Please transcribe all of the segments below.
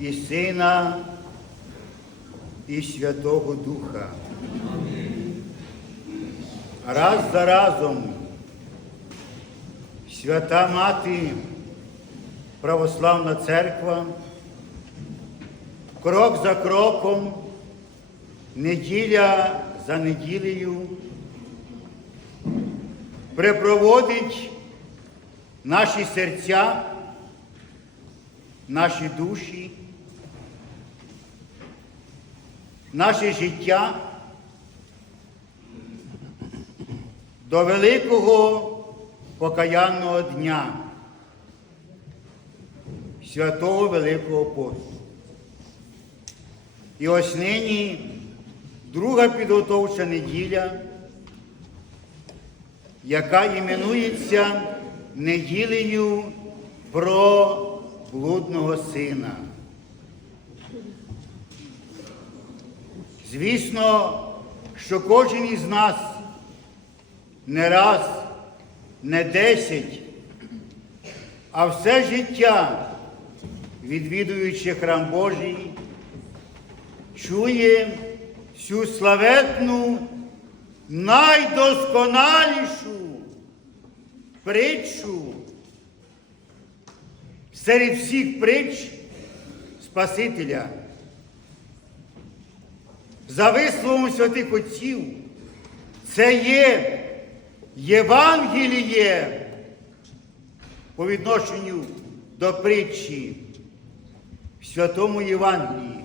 і Сина, і Святого Духа. Раз за разом свята Мати, Православна Церква, крок за кроком, неділя за неділею, припроводить наші серця, наші душі, наше життя до великого покаянного дня, святого Великого посту. І ось нині друга підготовча неділя, яка іменується неділею про блудного сина. Звісно, що кожен із нас не раз, не десять, а все життя, відвідуючи храм Божий, чує всю славетну, найдосконалішу притчу серед всіх притч Спасителя. За висловом святих отців, це є Євангеліє по відношенню до притчі в Святому Євангелії.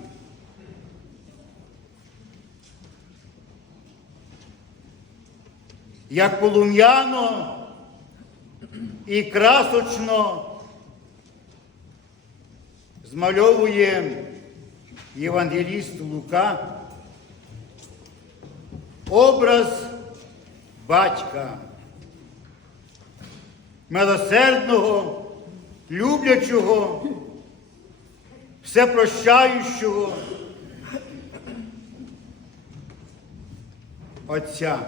Як полум'яно і красочно змальовує євангеліст Лука образ батька, милосердного, люблячого, всепрощаючого Отця,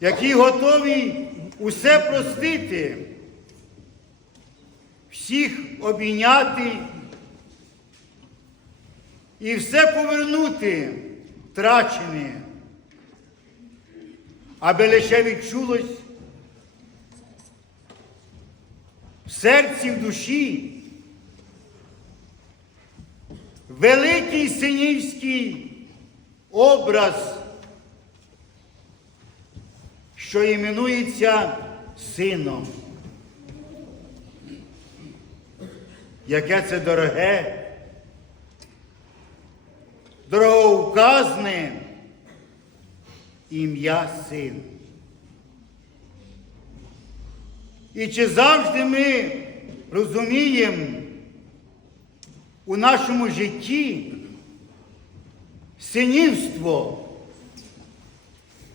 які готові усе простити, всіх обійняти і все повернути втрачене, аби лише відчулось в серці в душі великий синівський образ, що іменується сином. Яке це дороге, дороговказне ім'я син. І чи завжди ми розуміємо у нашому житті синівство?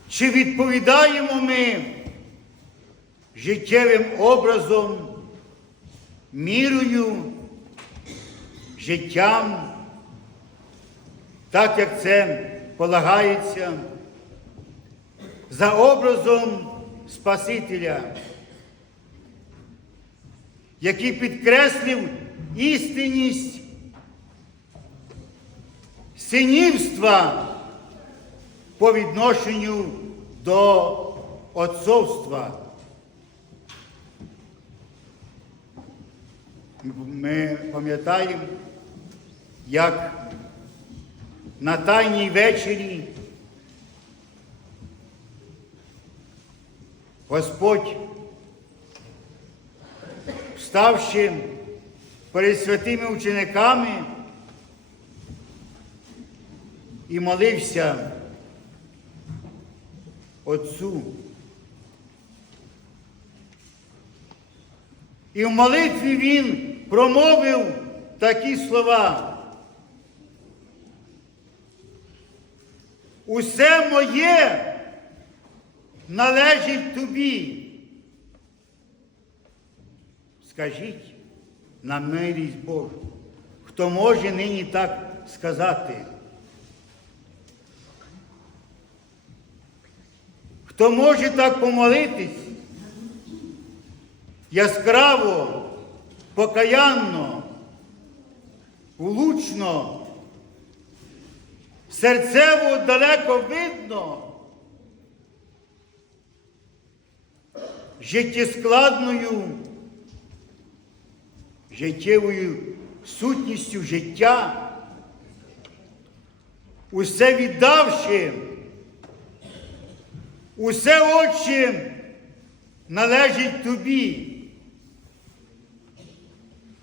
Чи відповідаємо ми життєвим образом, мірою, життям, так як це полагається, за образом Спасителя, який підкреслив істинність синівства по відношенню до отцовства. Ми пам'ятаємо, як на Тайній вечері Господь, вставши перед святими учениками і молився Отцу. І в молитві він промовив такі слова. Усе моє належить тобі. Скажіть на милість Божу, хто може нині так сказати? Хто може так помолитись яскраво, покаянно, влучно, серцево далеко видно, життєскладною, життєвою сутністю життя, усе віддавши, усе отче належить тобі.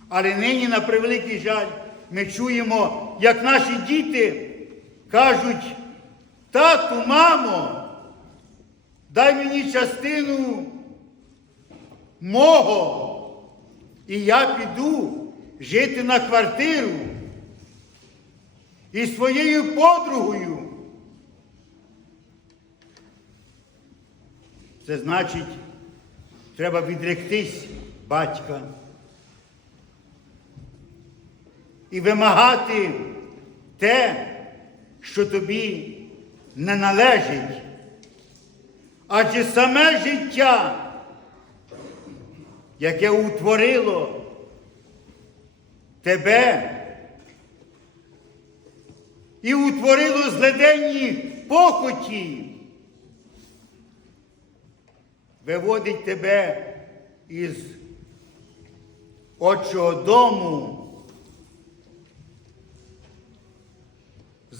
Але нині, на превеликий жаль, ми чуємо, як наші діти кажуть, тату, мамо, дай мені частину мого, і я піду жити на квартиру із своєю подругою. Це значить, треба відректись батька і вимагати те, що тобі не належить. Адже саме життя, яке утворило тебе і утворило зледенні похоті, виводить тебе із отчого дому,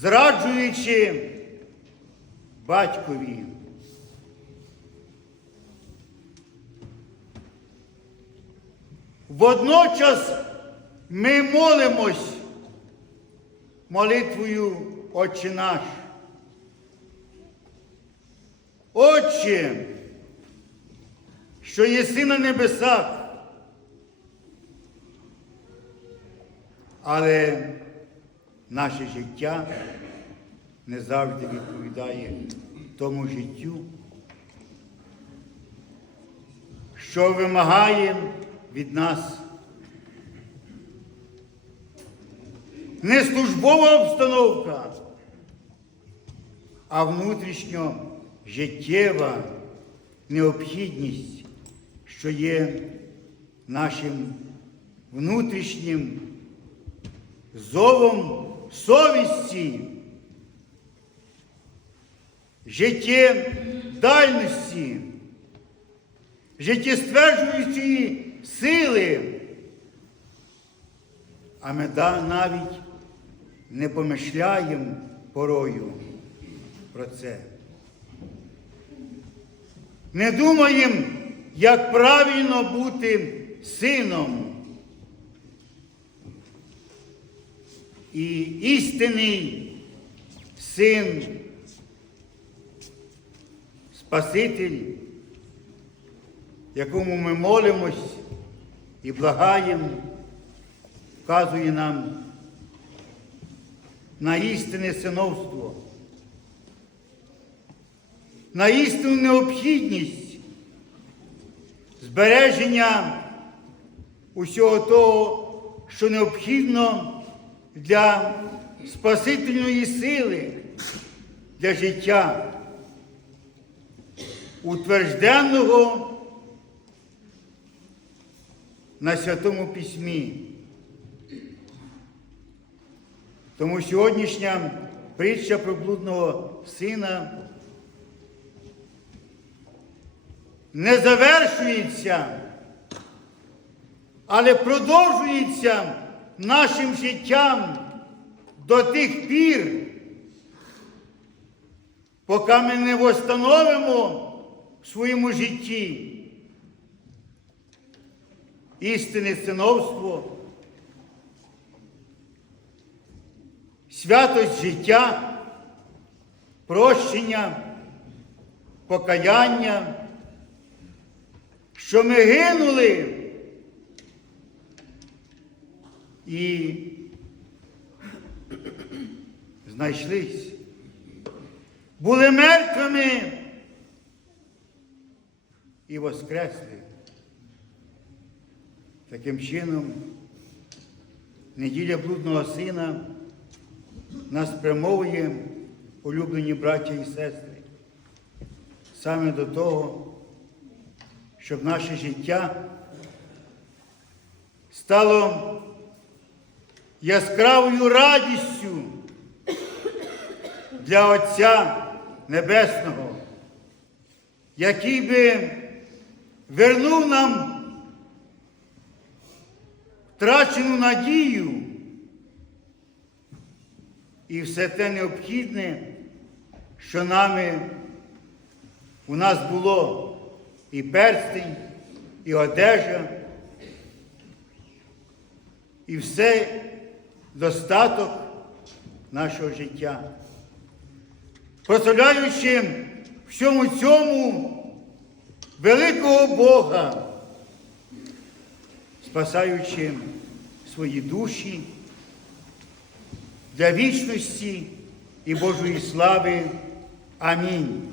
зраджуючи батькові. Водночас ми молимось молитвою Отче наш. Отче, що єси на небесах, але наше життя не завжди відповідає тому життю, що вимагає від нас. Не службова обстановка, а внутрішньо життєва необхідність, що є нашим внутрішнім зовом совісті, життєдальності, життєстверджуючої сили, а ми да- навіть не помишляємо порою про це. Не думаємо, як правильно бути сином. І істинний син, Спаситель, якому ми молимось і благаємо, вказує нам на істинне синовство, на істинну необхідність збереження усього того, що необхідно для спасительної сили, для життя, утвержденного на Святому Письмі. Тому сьогоднішня притча про блудного сина не завершується, але продовжується нашим життям до тих пір, поки ми не встановимо в своєму житті істинне синовство. святость життя, прощення, покаяння, що ми гинули і знайшлись, були мертвими і воскресли. Таким чином, неділя блудного сина нас спрямовує, улюблені браття і сестри, саме до того, щоб наше життя стало яскравою радістю для Отця Небесного, який би вернув нам втрачену надію і все те необхідне, що нами у нас було і перстень, і одежа, і все достаток нашого життя. Прославляючи всьому цьому великого Бога, спасаючи свої душі для вічності і Божої слави. Амінь.